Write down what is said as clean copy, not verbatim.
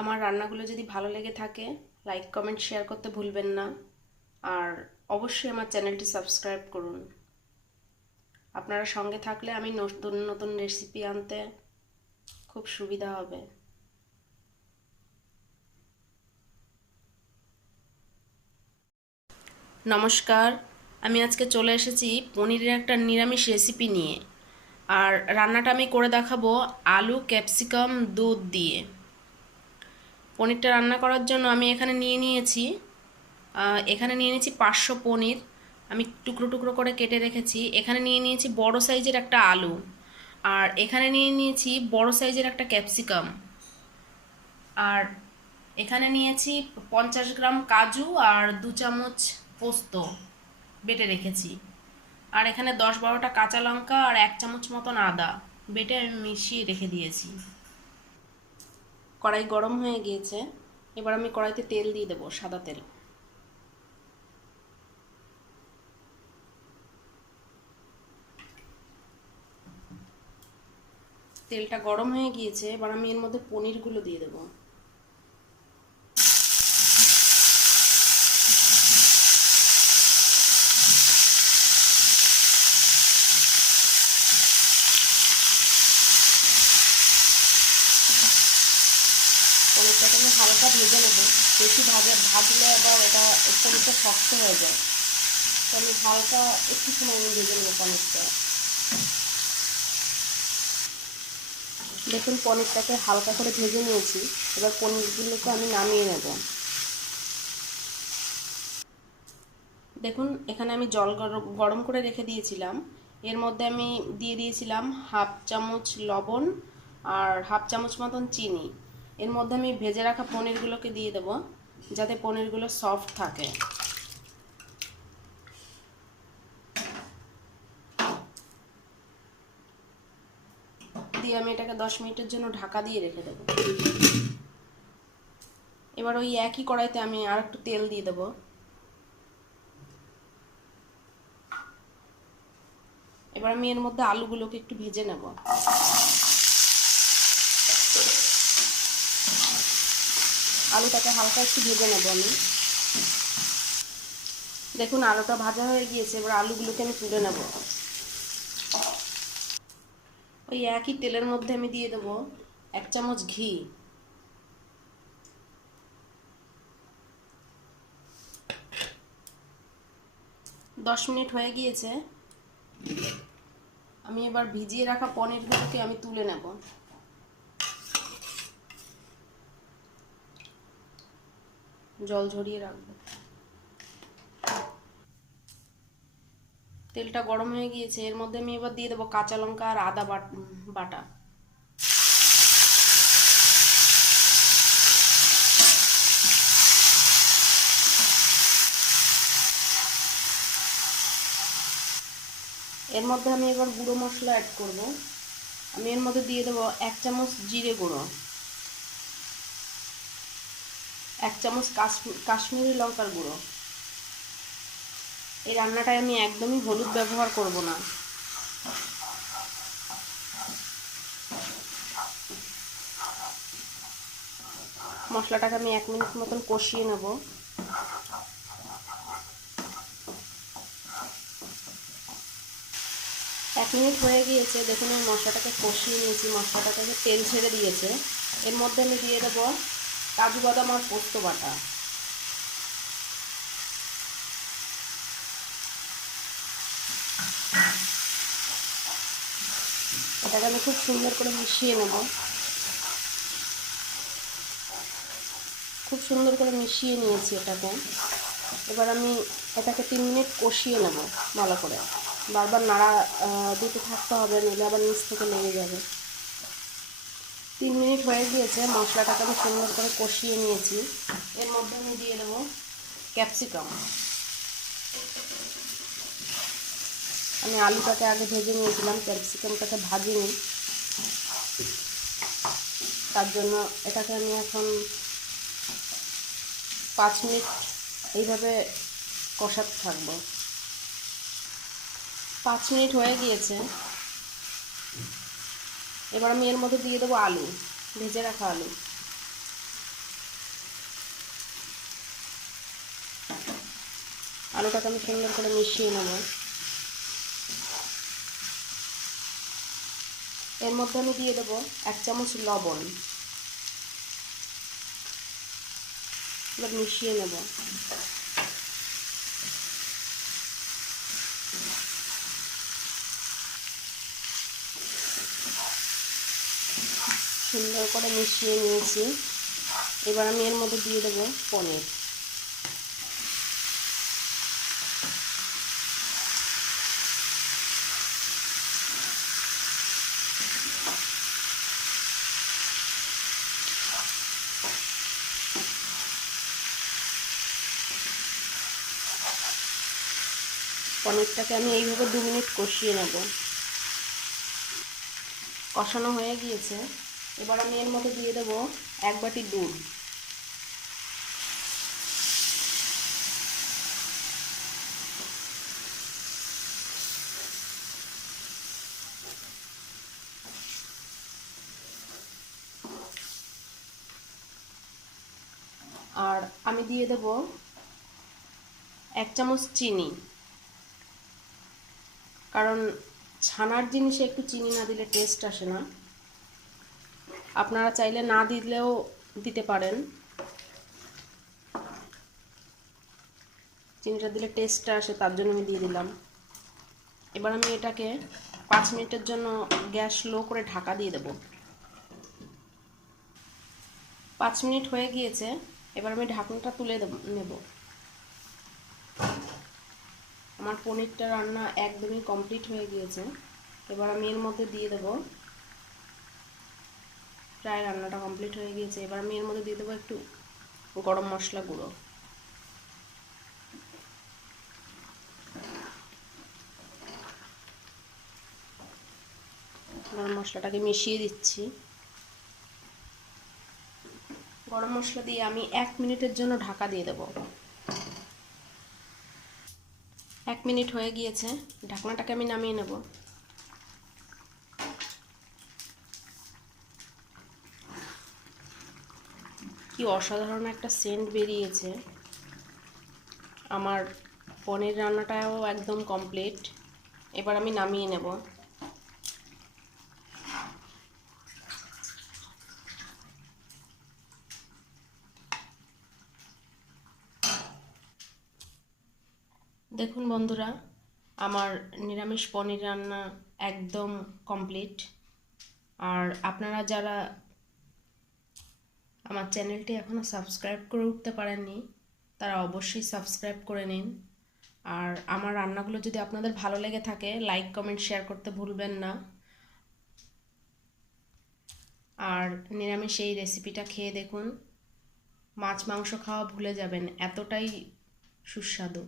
আমার রান্নাগুলো যদি ভালো লেগে থাকে লাইক কমেন্ট শেয়ার করতে ভুলবেন না। আর অবশ্যই আমার চ্যানেলটি সাবস্ক্রাইব করুন। আপনারা সঙ্গে থাকলে আমি নতুন নতুন রেসিপি আনতে খুব সুবিধা হবে। নমস্কার, আমি আজকে চলে এসেছি পনিরের একটা নিরামিষ রেসিপি নিয়ে। আর রান্নাটা আমি করে দেখাবো আলু ক্যাপসিকাম দুধ দিয়ে। পনিরটা রান্না করার জন্য আমি এখানে নিয়ে নিয়েছি 500 পনির। আমি টুকরো টুকরো করে কেটে রেখেছি। এখানে নিয়ে নিয়েছি বড় সাইজের একটা আলু, আর এখানে নিয়ে নিয়েছি বড় সাইজের একটা ক্যাপসিকাম, আর এখানে নিয়েছি 50 গ্রাম কাজু আর 2 চামচ পোস্ত বেটে রেখেছি। আর এখানে 10-12টা কাঁচা লঙ্কা আর 1 চামচ মতন আদা বেটে আমি মিশিয়ে রেখে দিয়েছি। কড়াই গরম হয়ে গিয়েছে, এবার আমি কড়াইতে তেল দিয়ে দেবো, সাদা তেল। তেলটা গরম হয়ে গিয়েছে, এবার আমি এর মধ্যে পনিরগুলো দিয়ে দেবো। পনিরটাকে আমি হালকা ভেজে নেব। বেশি ভাজলে আবার পনিরটা শক্ত হয়ে যায়, তো আমি হালকা একটু সময় ভেজে নেবো পনিরটা। দেখুন, পনিরটাকে হালকা করে ভেজে নিয়েছি। এবার পনিরগুলোকে আমি নামিয়ে নেব। দেখুন, এখানে আমি জল গরম করে রেখে দিয়েছিলাম। এর মধ্যে আমি দিয়ে দিয়েছিলাম 1/2 চামচ লবণ আর 1/2 চামচ মতন চিনি। এর মধ্যে আমি ভেজে রাখা পনিরগুলোকে দিয়ে দেব, যাতে পনিরগুলো সফট থাকে। দিয়ে আমি এটাকে 10 মিনিটের জন্য ঢাকা দিয়ে রেখে দেব। এবার ওই একই কড়াইতে আমি আর একটু তেল দিয়ে দেব। এবার আমি এর মধ্যে আলুগুলোকে একটু ভেজে নেব। আলুটাকে হালকা একটু ভেজে নেব আমি। দেখুন, আলুটা ভাজা হয়ে গিয়েছে, এবার আলুগুলোকে আমি তুলে নেব। ওই একই তেলের মধ্যে আমি দিয়ে দেবো 1 চামচ ঘি। দশ মিনিট হয়ে গিয়েছে, আমি এবার ভিজিয়ে রাখা পনিরগুলোকে আমি তুলে নেব। জল ঝরিয়ে রাখবো। তেলটা গরম হয়ে গিয়েছে, এর মধ্যে আমি এবার দিয়ে দেবো কাঁচা লঙ্কা আর আদা বাটা। এর মধ্যে আমি এবার গুঁড়ো মশলা অ্যাড করব। আমি এর মধ্যে দিয়ে দেবো 1 চামচ জিরে গুঁড়ো, 1 চামচ কাশ্মীরি লঙ্কার গুঁড়ো। এই রান্নাটায় আমি একদমই হলুদ ব্যবহার করব না। মশলাটাকে আমি 1 মিনিট মতন কষিয়ে নেব। এক মিনিট হয়ে গিয়েছে, দেখুন আমি মশলাটাকে কষিয়ে নিয়েছি। মশলাটাকে তেল ছেড়ে দিয়েছে। এর মধ্যে আমি দিয়ে দেবো কাজু বাদাম আর পোস্ত বাটা। এটাকে আমি খুব সুন্দর করে মিশিয়ে নেব। খুব সুন্দর করে মিশিয়ে নিয়েছি এটাকে। এবার আমি এটাকে 3 মিনিট কষিয়ে নেব ভালো করে। বারবার নাড়া দিতে থাকতে হবে, নইলে আবার নিচ থেকে লেগে যাবে। 3 মিনিট হয়ে গিয়েছে, মশলাটাকে আমি সুন্দর করে কষিয়ে নিয়েছি। এর মধ্যে আমি দিয়ে দেবো ক্যাপসিকাম। আমি আলুটাকে আগে ভেজে নিয়েছিলাম, ক্যাপসিকামটাকে ভাজিনি, তার জন্য এটাকে আমি এখন 5 মিনিট এইভাবে কষাতে থাকবো। 5 মিনিট হয়ে গিয়েছে, এবার আমি এর মধ্যে দিয়ে দেবো আলু, ভেজে রাখা আলু। আলুটাকে আমি সুন্দর করে মিশিয়ে নেব। এর মধ্যে আমি দিয়ে দেবো 1 চামচ লবণ। এবার মিশিয়ে নেব। সুন্দর করে মিশিয়ে নিয়েছি। এবার আমি এর মধ্যে দিয়ে দেবো পনির। পনিরটাকে আমি এইভাবে 2 মিনিট কষিয়ে নেব। কষানো হয়ে গিয়েছে। এবার আমি এর মধ্যে দিয়ে দেবো 1 বাটি দুধ। আর আমি দিয়ে দেবো 1 চামচ চিনি, কারণ ছানার জিনিসে একটু চিনি না দিলে টেস্ট আসে না। আপনারা চাইলে না দিলেও দিতে পারেন, চিনিটা দিলে টেস্টটা আসে, তার জন্য আমি দিয়ে দিলাম। এবার আমি এটাকে 5 মিনিটের জন্য গ্যাস লো করে ঢাকা দিয়ে দেব। 5 মিনিট হয়ে গিয়েছে। এবার আমি ঢাকনাটা তুলে নেব। আমার পনিরটা রান্না একদমই কমপ্লিট হয়ে গিয়েছে। এবার আমি এর মধ্যে দিয়ে দেব, প্রায় রান্নাটা কমপ্লিট হয়ে গিয়েছে। এবার আমি এর মধ্যে দিয়ে দেবো একটু গরম মশলা গুঁড়ো। গরম মশলাটাকে মিশিয়ে দিচ্ছি। গরম মশলা দিয়ে আমি 1 মিনিটের জন্য ঢাকা দিয়ে দেব। 1 মিনিট হয়ে গিয়েছে। ঢাকনাটাকে আমি নামিয়ে নেব। কি অসাধারণ একটা সেন্ট বেরিয়েছে। আমার পনির রান্নাটাও একদম কমপ্লিট। এবার আমি নামিয়ে নেব। দেখুন বন্ধুরা, আমার নিরামিষ পনির রান্না একদম কমপ্লিট। আর আপনারা যারা আমার চ্যানেলটি এখনও সাবস্ক্রাইব করে উঠতে পারেননি, তারা অবশ্যই সাবস্ক্রাইব করে নিন। আর আমার রান্নাগুলো যদি আপনাদের ভালো লেগে থাকে, লাইক কমেন্ট শেয়ার করতে ভুলবেন না। আর নিরামিষ এই রেসিপিটা খেয়ে দেখুন, মাছ মাংস খাওয়া ভুলে যাবেন, এতটাই সুস্বাদু।